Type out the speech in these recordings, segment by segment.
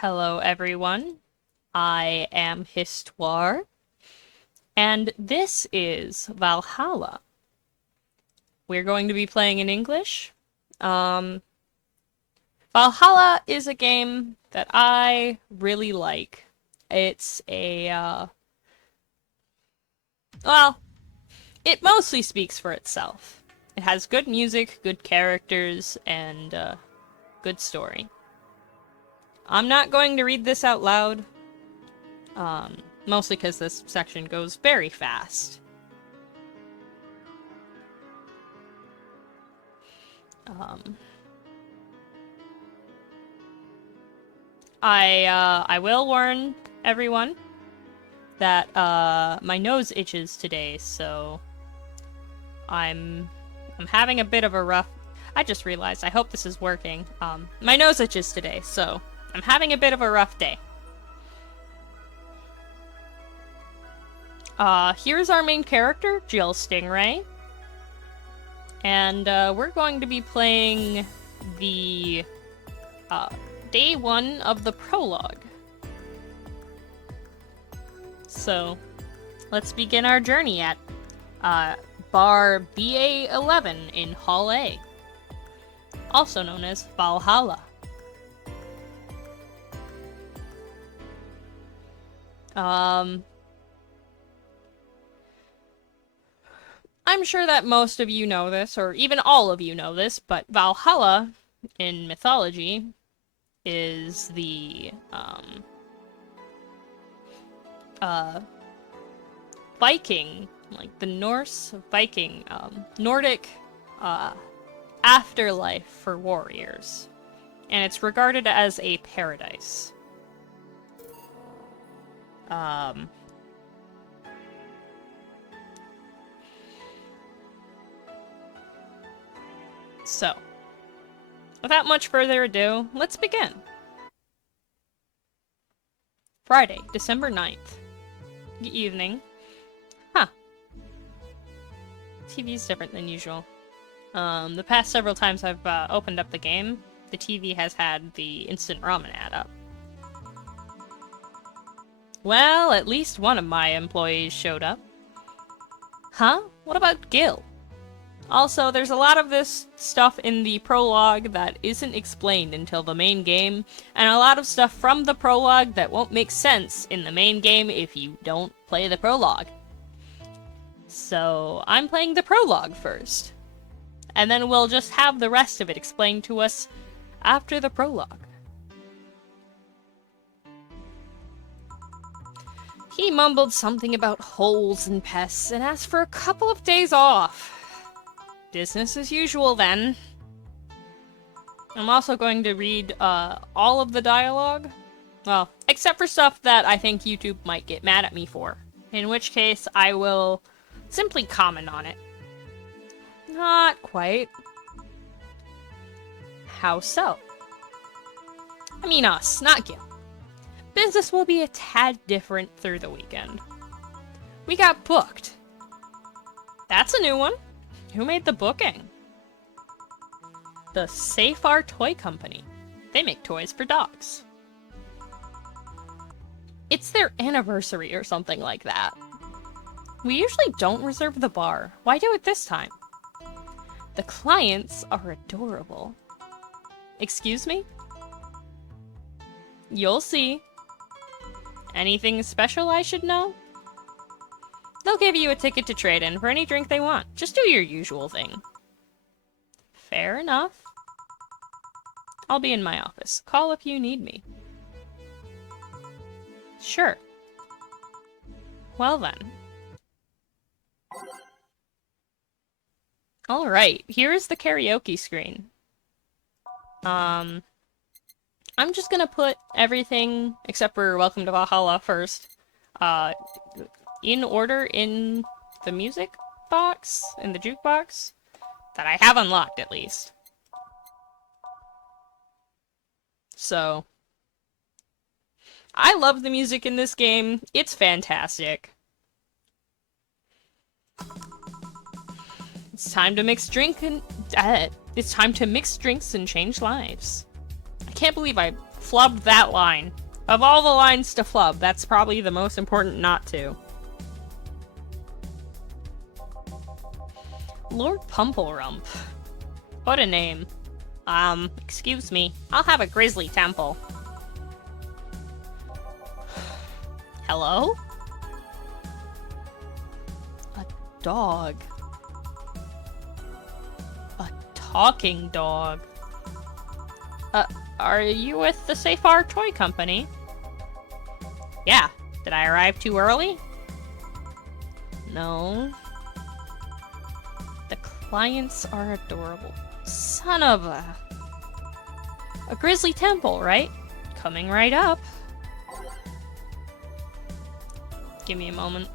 Hello, everyone. I am Histoire, and this is Valhalla. We're going to be playing in English. Um, Valhalla is a game that I really like. It's well, it mostly speaks for itself. It has good music, good characters, and good story. I'm not going to read this out loud, mostly because this section goes very fast. Um, I will warn everyone that my nose itches today, so I'm having a bit of a rough. I just realized. I hope this is working. My nose itches today, so I'm having a bit of a rough day. Here's our main character, Jill Stingray. And we're going to be playing the day 1 of the prologue. So, let's begin our journey at bar Va-11 in Hall A, also known as Valhalla. I'm sure that most of you know this, or even all of you know this, but Valhalla in mythology is the Viking, like the Norse Viking, Nordic afterlife for warriors. And it's regarded as a paradise. So, without much further ado, let's begin. Friday, December 9th. Good evening. Huh. TV's different than usual. The past several times I've opened up the game, the TV has had the instant ramen ad up. Well, at least one of my employees showed up. Huh? What about Gil? Also, there's a lot of this stuff in the prologue that isn't explained until the main game, and a lot of stuff from the prologue that won't make sense in the main game if you don't play the prologue. So, I'm playing the prologue first. And then we'll just have the rest of it explained to us after the prologue. He mumbled something about holes and pests and asked for a couple of days off. Business as usual, then. I'm also going to read all of the dialogue. Well, except for stuff that I think YouTube might get mad at me for. In which case, I will simply comment on it. Not quite. How so? I mean us, not Gil. Business will be a tad different through the weekend. We got booked. That's a new one. Who made the booking? The Safar Toy Company. They make toys for dogs. It's their anniversary or something like that. We usually don't reserve the bar. Why do it this time? The clients are adorable. Excuse me? You'll see. Anything special I should know? They'll give you a ticket to trade in for any drink they want. Just do your usual thing. Fair enough. I'll be in my office. Call if you need me. Sure. Well then. Alright, here's the karaoke screen. I'm just gonna put everything, except for Welcome to Valhalla first, in order in the music box, in the jukebox, that I have unlocked at least. So, I love the music in this game. It's fantastic. It's time to mix it's time to mix drinks and change lives. I can't believe I flubbed that line. Of all the lines to flub, that's probably the most important not to. Lord Pumpelrump. What a name. Excuse me. I'll have a Grizzly Temple. Hello? A dog. A talking dog. Are you with the Safar Toy Company? Yeah. Did I arrive too early? No. The clients are adorable. Son of a... A Grizzly Temple, right? Coming right up. Give me a moment.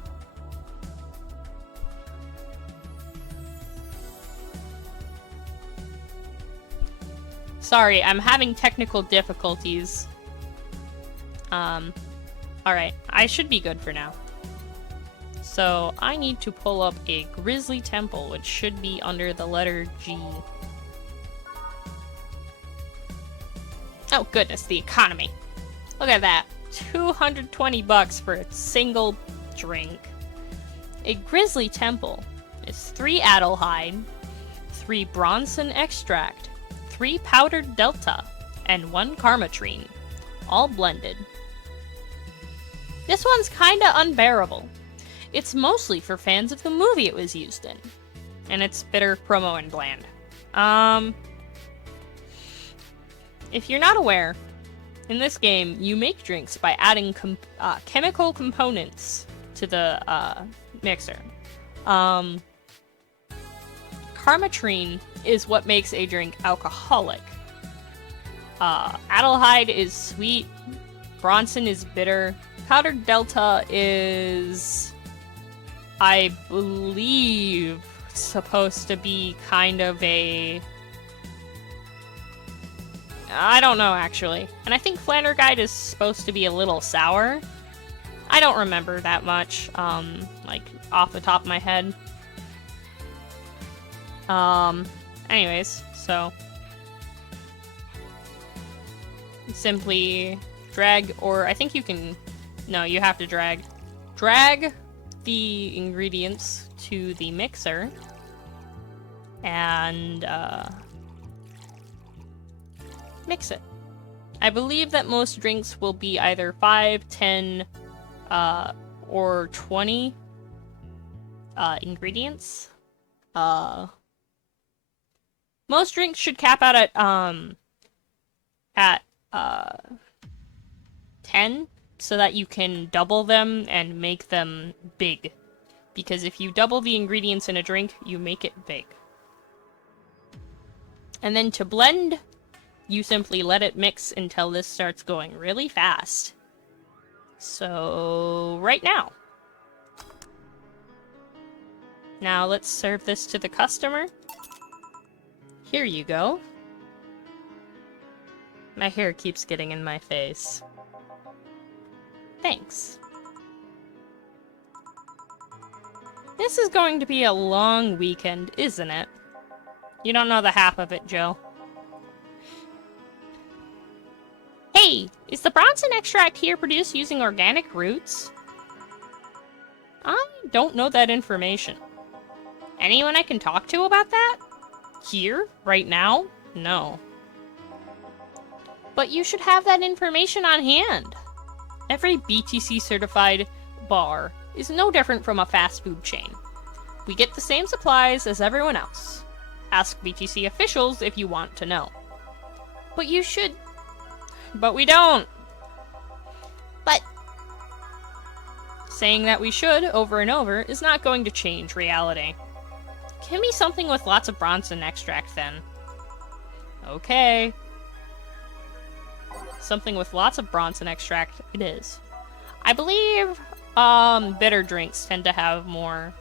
Sorry, I'm having technical difficulties. Alright, I should be good for now. So, I need to pull up a Grizzly Temple, which should be under the letter G. Oh goodness, the economy. Look at that. 220 bucks for a single drink. A Grizzly Temple is 3 Adelhyde, 3 Bronson Extract, 3 Powdered Delta, and 1 Karmatrine, all blended. This one's kinda unbearable. It's mostly for fans of the movie it was used in. And it's bitter, promo, and bland. If you're not aware, in this game, you make drinks by adding chemical components to the mixer. Karmatrine is what makes a drink alcoholic. Adelhyde is sweet. Bronson is bitter. Powdered Delta is, I believe, supposed to be kind of a... I don't know, actually. And I think Flanderguide is supposed to be a little sour. I don't remember that much, like, off the top of my head. Anyways, so... simply drag, or I think you can... No, you have to drag. Drag the ingredients to the mixer. And, mix it. I believe that most drinks will be either 5, 10, or 20 ingredients. Most drinks should cap out at 10, so that you can double them and make them big. Because if you double the ingredients in a drink, you make it big. And then to blend, you simply let it mix until this starts going really fast. So, right now. Now let's serve this to the customer. Here you go. My hair keeps getting in my face. Thanks. This is going to be a long weekend, isn't it? You don't know the half of it, Joe. Hey, is the Bronson extract here produced using organic roots? I don't know that information. Anyone I can talk to about that? Here? Right now? No. But you should have that information on hand. Every BTC certified bar is no different from a fast food chain. We get the same supplies as everyone else. Ask BTC officials if you want to know. But you should... But we don't. But... Saying that we should over and over is not going to change reality. Give me something with lots of Bronson extract then. Okay. Something with lots of Bronson extract it is. I believe bitter drinks tend to have more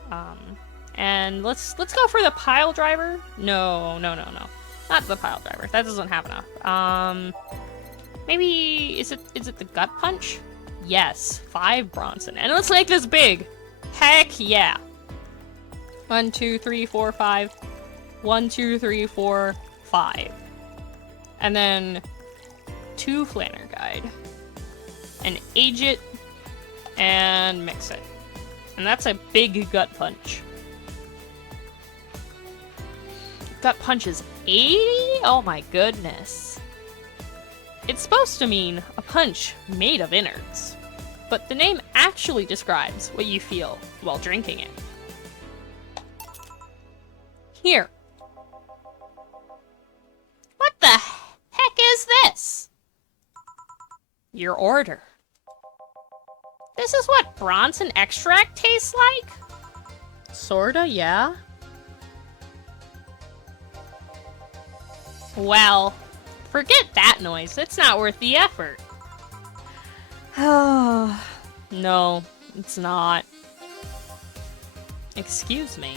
and let's go for the pile driver. No. Not the pile driver. That doesn't have enough. Maybe is it the gut punch? Yes, 5 Bronson. And let's make this big. Heck yeah. 1, 2, 3, 4, 5. 1, 2, 3, 4, 5. And then 2 Flanner Guide. And age it, and mix it. And that's a big gut punch. Gut punch is 80? Oh my goodness. It's supposed to mean a punch made of innards, but the name actually describes what you feel while drinking it. Here. What the heck is this? Your order. This is what Bronson extract tastes like? Sorta, yeah. Well, forget that noise. It's not worth the effort. No, it's not. Excuse me.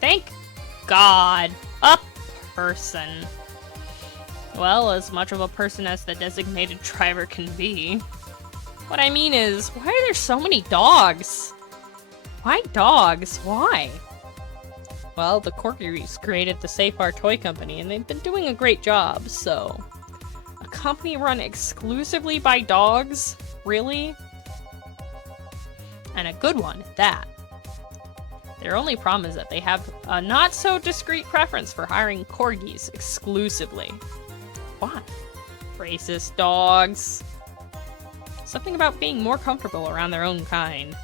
Thank God. A person. Well, as much of a person as the designated driver can be. What I mean is, why are there so many dogs? Why dogs? Why? Well, the Corgis created the Safe Bar Toy Company, and they've been doing a great job, so... A company run exclusively by dogs? Really? And a good one at that. Their only problem is that they have a not-so-discreet preference for hiring Corgis exclusively. Why? Racist dogs. Something about being more comfortable around their own kind.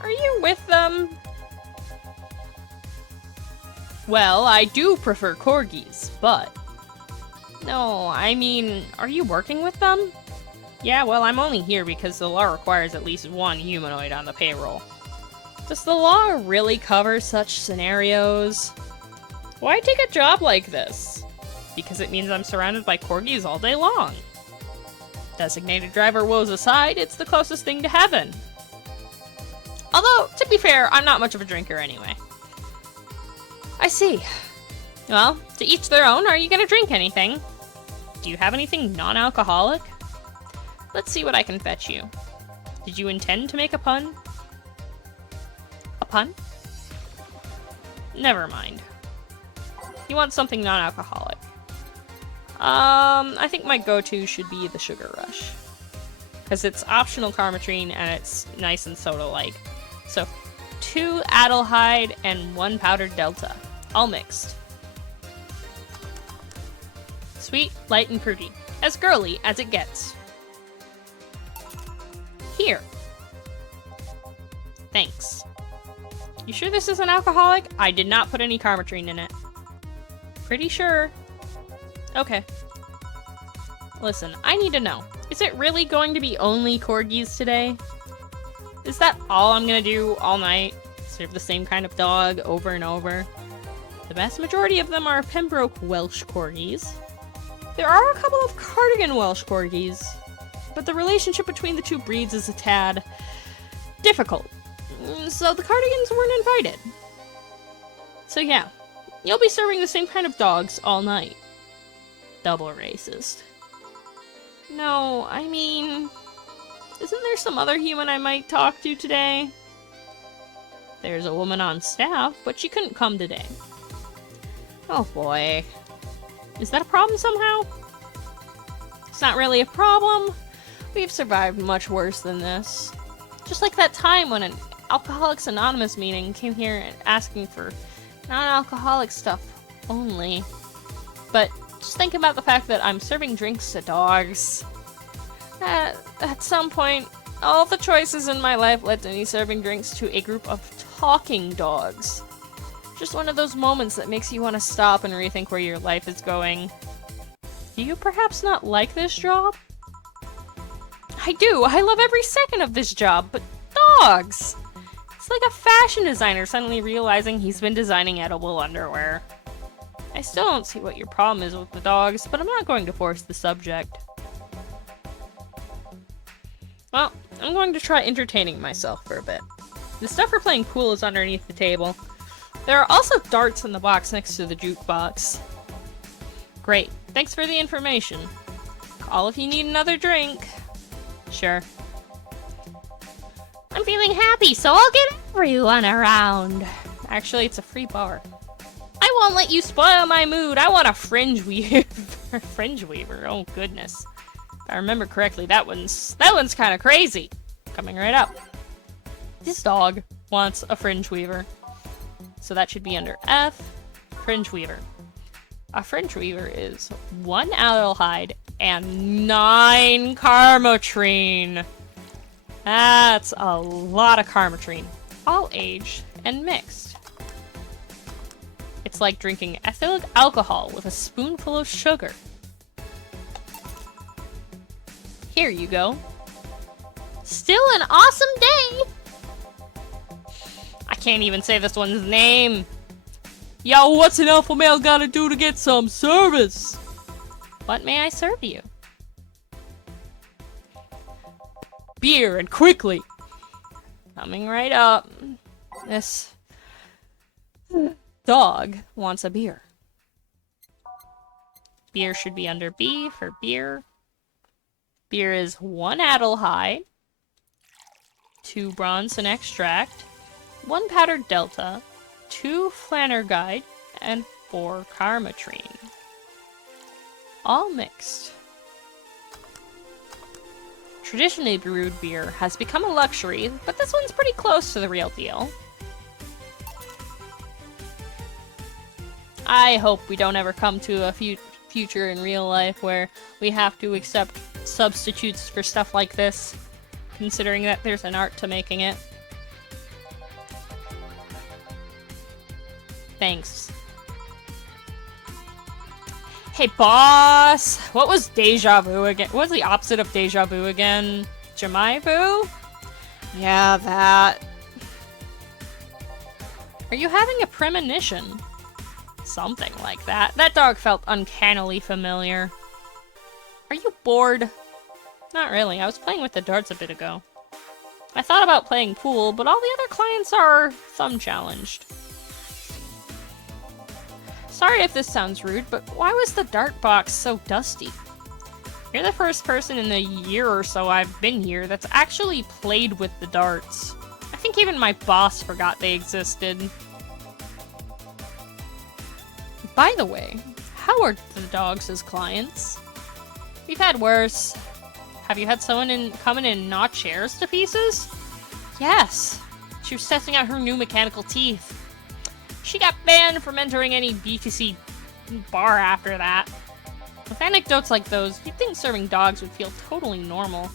Are you with them? Well, I do prefer Corgis, but... No, I mean, are you working with them? Yeah, well, I'm only here because the law requires at least one humanoid on the payroll. Does the law really cover such scenarios? Why take a job like this? Because it means I'm surrounded by Corgis all day long. Designated driver woes aside, it's the closest thing to heaven. Although, to be fair, I'm not much of a drinker anyway. I see. Well, to each their own. Are you gonna drink anything? Do you have anything non-alcoholic? Let's see what I can fetch you. Did you intend to make a pun? A pun? Never mind. You want something non-alcoholic. I think my go-to should be the Sugar Rush. Because it's optional Carmetrine and it's nice and soda-like. So, 2 Adelhyde and 1 powdered Delta. All mixed. Sweet, light, and fruity. As girly as it gets. Here. Thanks. You sure this isn't alcoholic? I did not put any Carmetrine in it. Pretty sure. Okay. Listen, I need to know. Is it really going to be only Corgis today? Is that all I'm gonna do all night? Serve the same kind of dog over and over? The vast majority of them are Pembroke Welsh Corgis. There are a couple of Cardigan Welsh Corgis, but the relationship between the 2 breeds is a tad difficult. So the Cardigans weren't invited. So yeah, you'll be serving the same kind of dogs all night. Double racist. No, I mean... Isn't there some other human I might talk to today? There's a woman on staff, but she couldn't come today. Oh boy. Is that a problem somehow? It's not really a problem. We've survived much worse than this. Just like that time when an Alcoholics Anonymous meeting came here asking for non-alcoholic stuff only. But just think about the fact that I'm serving drinks to dogs. At some point, all the choices in my life led to me serving drinks to a group of talking dogs. Just one of those moments that makes you want to stop and rethink where your life is going. Do you perhaps not like this job? I do. I love every second of this job, but dogs! It's like a fashion designer suddenly realizing he's been designing edible underwear. I still don't see what your problem is with the dogs, but I'm not going to force the subject. Well, I'm going to try entertaining myself for a bit. The stuff for playing pool is underneath the table. There are also darts in the box next to the jukebox. Great. Thanks for the information. Call if you need another drink. Sure. I'm feeling happy, so I'll get everyone around. Actually, it's a free bar. I won't let you spoil my mood. I want a fringe weave. Fringe Weaver, oh goodness. If I remember correctly, that one's kind of crazy. Coming right up. This dog wants a Fringe Weaver. So that should be under F, Fringe Weaver. A Fringe Weaver is 1 Adelhide and 9 Karmotrine. That's a lot of Karmotrine. All aged and mixed. It's like drinking ethyl alcohol with a spoonful of sugar. Here you go. Still an awesome day! I can't even say this one's name. Yo, what's an alpha male gotta do to get some service? What may I serve you? Beer, and quickly! Coming right up. This dog wants a beer. Beer should be under B for beer. Beer is 1 Adelhide, 2 Bronze extract, 1 powdered Delta, 2 Flannerguide, and 4 Karmotrine. All mixed. Traditionally brewed beer has become a luxury, but this one's pretty close to the real deal. I hope we don't ever come to a future in real life where we have to accept substitutes for stuff like this, considering that there's an art to making it. Thanks. Hey, boss! What was deja vu again? What was the opposite of deja vu again? Jamai vu? Yeah, that. Are you having a premonition? Something like that. That dog felt uncannily familiar. Are you bored? Not really. I was playing with the darts a bit ago. I thought about playing pool, but all the other clients are thumb-challenged. Sorry if this sounds rude, but why was the dart box so dusty? You're the first person in the year or so I've been here that's actually played with the darts. I think even my boss forgot they existed. By the way, how are the dogs as clients? We've had worse. Have you had someone come in and knock chairs to pieces? Yes. She was testing out her new mechanical teeth. She got banned from entering any BTC bar after that. With anecdotes like those, you'd think serving dogs would feel totally normal.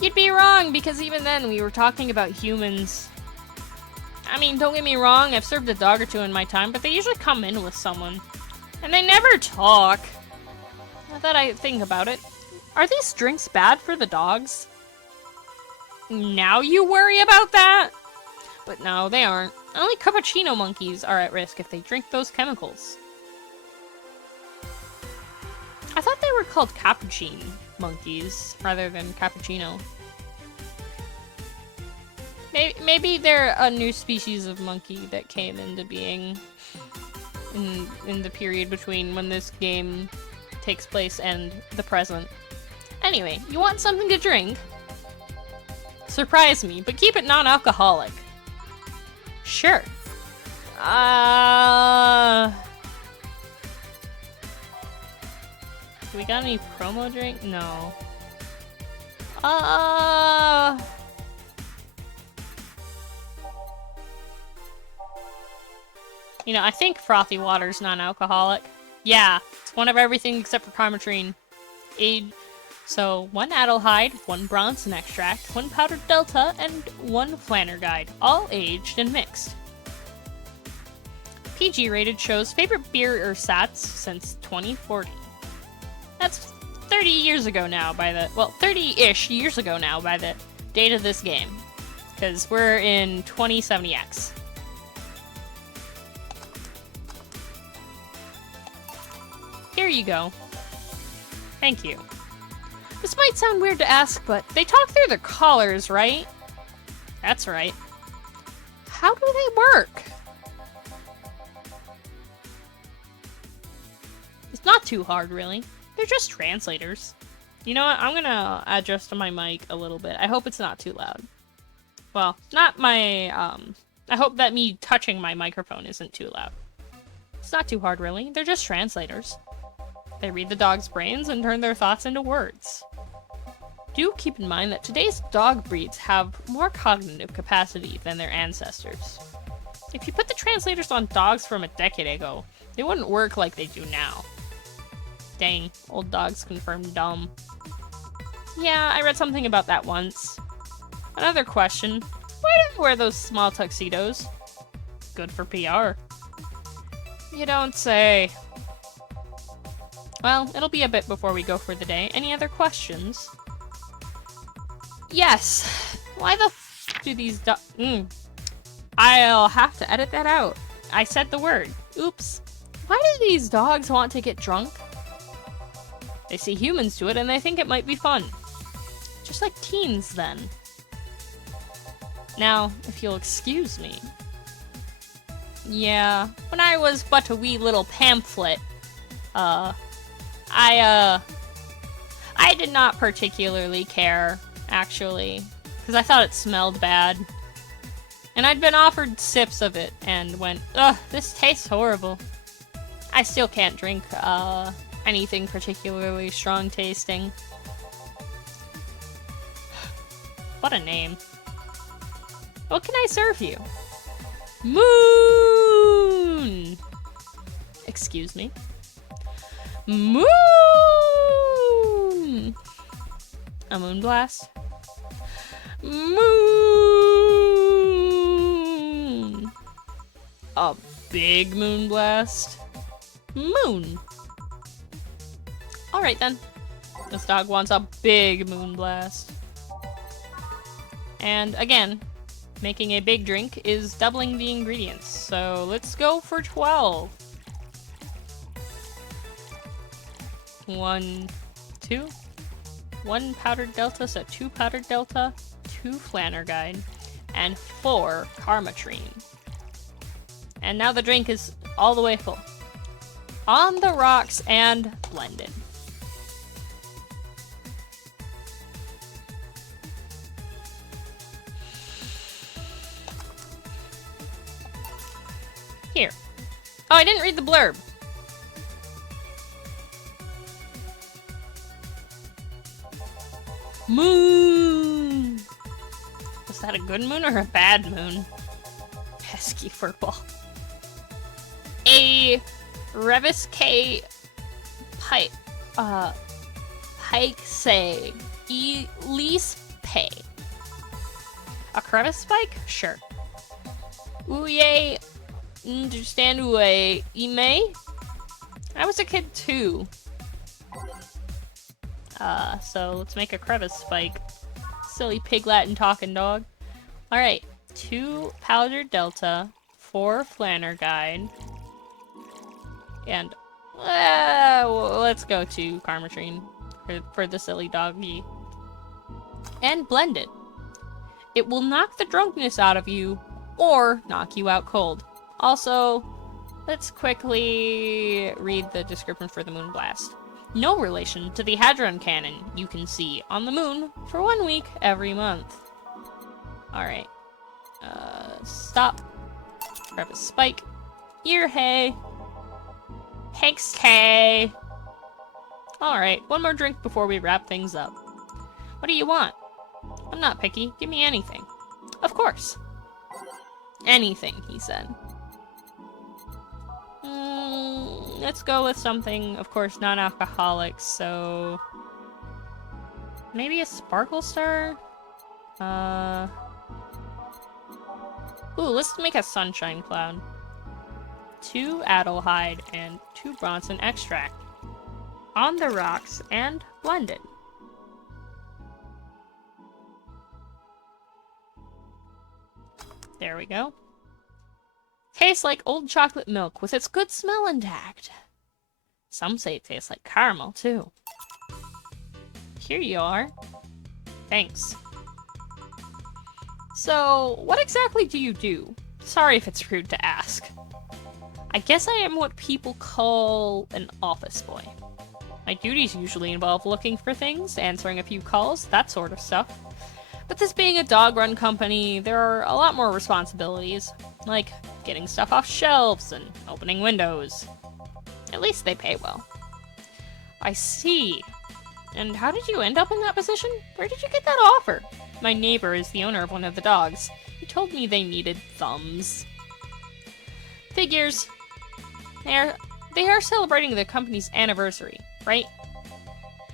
You'd be wrong, because even then we were talking about humans. I mean, don't get me wrong, I've served a dog or two in my time, but they usually come in with someone. And they never talk. Now that I think about it, are these drinks bad for the dogs? Now you worry about that? But no, they aren't. Only cappuccino monkeys are at risk if they drink those chemicals. I thought they were called cappuccine monkeys rather than cappuccino. Maybe they're a new species of monkey that came into being in the period between when this game takes place and the present. Anyway, you want something to drink? Surprise me, but keep it non-alcoholic. Sure. Do we got any promo drink? No. You know, I think frothy water's non-alcoholic. Yeah, it's one of everything except for Karmotrine. So, 1 Adelhide, 1 Bronze extract, 1 powdered Delta, and 1 Flannerguide, all aged and mixed. PG rated shows favorite beer ersatz since 2040. That's 30 years ago now by the, well, 30-ish years ago now by the date of this game. Because we're in 2070X. Here you go. Thank you. This might sound weird to ask, but they talk through their collars, right? That's right. How do they work? It's not too hard, really. They're just translators. You know what? I'm gonna adjust my mic a little bit. I hope it's not too loud. Well, not my, I hope that me touching my microphone isn't too loud. It's not too hard, really. They're just translators. They read the dog's brains and turn their thoughts into words. Do keep in mind that today's dog breeds have more cognitive capacity than their ancestors. If you put the translators on dogs from a decade ago, they wouldn't work like they do now. Dang, old dogs confirmed dumb. Yeah, I read something about that once. Another question, why do they wear those small tuxedos? Good for PR. You don't say. Well, it'll be a bit before we go for the day. Any other questions? Yes. Why the f do these I'll have to edit that out. I said the word. Oops. Why do these dogs want to get drunk? They see humans do it and they think it might be fun. Just like teens, then. Now, if you'll excuse me. Yeah, when I was but a wee little pamphlet, I did not particularly care, actually, because I thought it smelled bad. And I'd been offered sips of it and went, ugh, this tastes horrible. I still can't drink, anything particularly strong tasting. What a name. What can I serve you? Moon! Excuse me? Moon! A moon blast? Moon! A big moon blast? Moon! Alright then. This dog wants a big moon blast. And again, making a big drink is doubling the ingredients, so let's go for 12. 1, 2. 1 powdered delta, so 2 powdered delta, 2 Flannerguide, and 4 Karmatrine. And now the drink is all the way full. On the rocks and blended. Here. Oh, I didn't read the blurb. Moon! Was that a good moon or a bad moon? Pesky furball. A Revis K Pike say Elise Pay. A crevice spike? Sure. Ouye understand ouye ime? I was a kid too. So let's make a crevice spike. Silly pig Latin talking dog. Alright, 2 powdered delta, 4 Flannerguide, and let's go to Karmatrine for the silly doggy. And blend it. It will knock the drunkenness out of you, or knock you out cold. Also, let's quickly read the description for the moon blast. No relation to the Hadron Cannon you can see on the moon for 1 week every month. Alright. Stop. Grab a spike. Ear hay. Hanks K. Alright, 1 more drink before we wrap things up. What do you want? I'm not picky. Give me anything. Of course. Anything, he said. Let's go with something, of course, non-alcoholic, so... maybe a Sparkle Star? Ooh, let's make a Sunshine Cloud. 2 Adelhyde and 2 Bronson Extract. On the rocks and blended. There we go. Tastes like old chocolate milk with its good smell intact. Some say it tastes like caramel, too. Here you are. Thanks. So, what exactly do you do? Sorry if it's rude to ask. I guess I am what people call an office boy. My duties usually involve looking for things, answering a few calls, that sort of stuff. But this being a dog-run company, there are a lot more responsibilities, like getting stuff off shelves and opening windows. At least they pay well. I see. And how did you end up in that position? Where did you get that offer? My neighbor is the owner of one of the dogs. He told me they needed thumbs. Figures. They are celebrating the company's anniversary, right?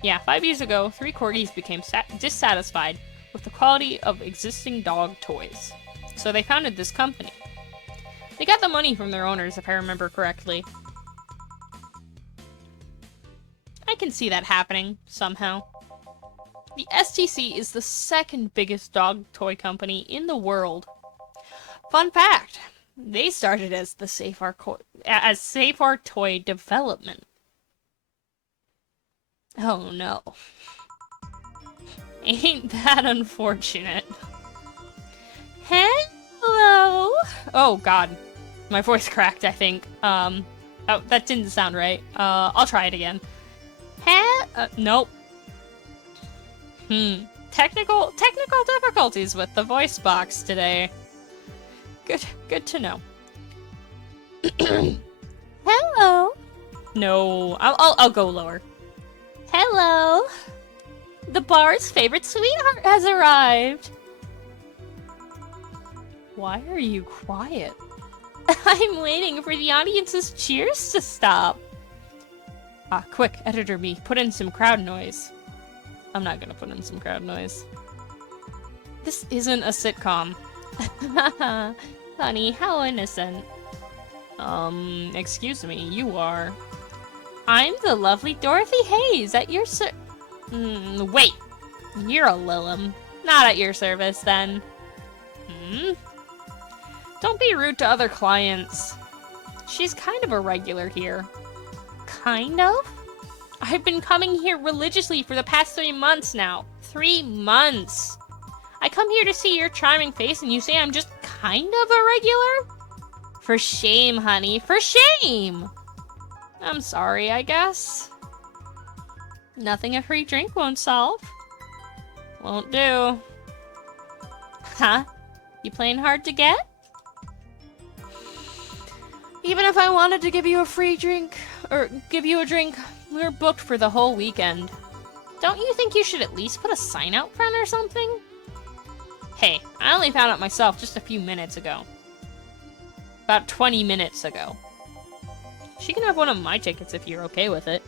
Yeah, 5 years ago, 3 corgis became dissatisfied with the quality of existing dog toys. So they founded this company. They got the money from their owners, if I remember correctly. I can see that happening, somehow. The STC is the second biggest dog toy company in the world. Fun fact, they started as the Safe Art Toy Development. Oh no. Ain't that unfortunate. Hello? Oh god. My voice cracked, I think. Oh, that didn't sound right. I'll try it again. Nope. Technical difficulties with the voice box today. Good to know. Hello. No, I'll go lower. Hello. The bar's favorite sweetheart has arrived. Why are you quiet? I'm waiting for the audience's cheers to stop. Ah, quick, editor me, put in some crowd noise. I'm not gonna put in some crowd noise. This isn't a sitcom. Honey, how innocent. Excuse me, you are. I'm the lovely Dorothy Hayes at your wait. You're a Lilum. Not at your service, then. Don't be rude to other clients. She's kind of a regular here. Kind of? I've been coming here religiously for the past 3 months now. 3 months! I come here to see your charming face and you say I'm just kind of a regular? For shame, honey. For shame! I'm sorry, I guess. Nothing a free drink won't solve. Won't do. Huh? You playing hard to get? Even if I wanted to give you a free drink, or give you a drink, we're booked for the whole weekend. Don't you think you should at least put a sign out front or something? Hey, I only found out myself just a few minutes ago. About 20 minutes ago. She can have one of my tickets if you're okay with it.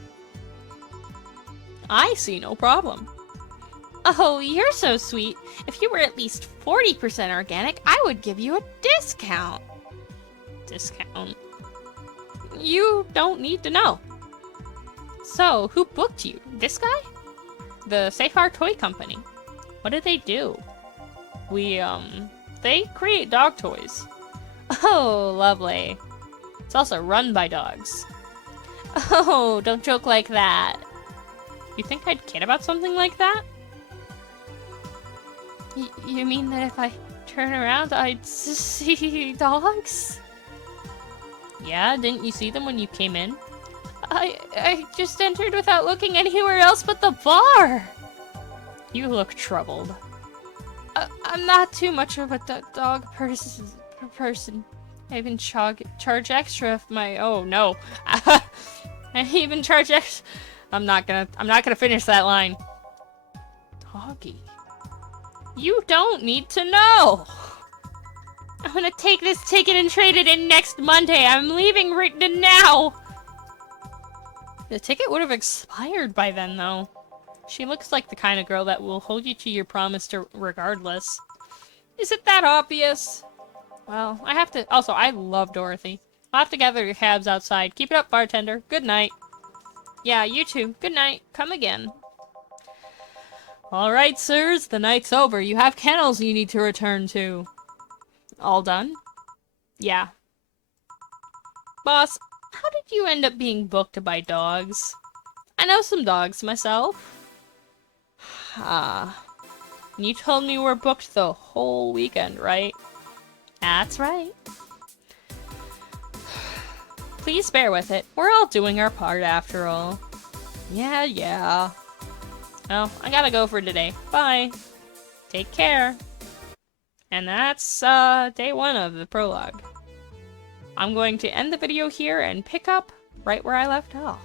I see no problem. Oh, you're so sweet. If you were at least 40% organic, I would give you a discount. Discount? You don't need to know. So, who booked you? This guy? The Safe Art Toy Company. What do they do? They create dog toys. Oh, lovely. It's also run by dogs. Oh, don't joke like that. You think I'd kid about something like that? You mean that if I turn around, I'd see dogs? Yeah, didn't you see them when you came in? I just entered without looking anywhere else but the bar! You look troubled. I'm not too much of a dog person. I even charge extra if my— oh no. I even charge extra— I'm not gonna finish that line. Doggy. You don't need to know! I'm gonna take this ticket and trade it in next Monday. I'm leaving right now! The ticket would have expired by then, though. She looks like the kind of girl that will hold you to your promise regardless. Is it that obvious? Well, I have to— also, I love Dorothy. I'll have to gather your cabs outside. Keep it up, bartender. Good night. Yeah, you too. Good night. Come again. Alright, sirs. The night's over. You have kennels you need to return to. All done? Yeah. Boss, how did you end up being booked by dogs? I know some dogs myself. Ah. You told me we're booked the whole weekend, right? That's right. Please bear with it. We're all doing our part after all. Yeah. Oh, I gotta go for today. Bye. Take care. And that's, day 1 of the prologue. I'm going to end the video here and pick up right where I left off.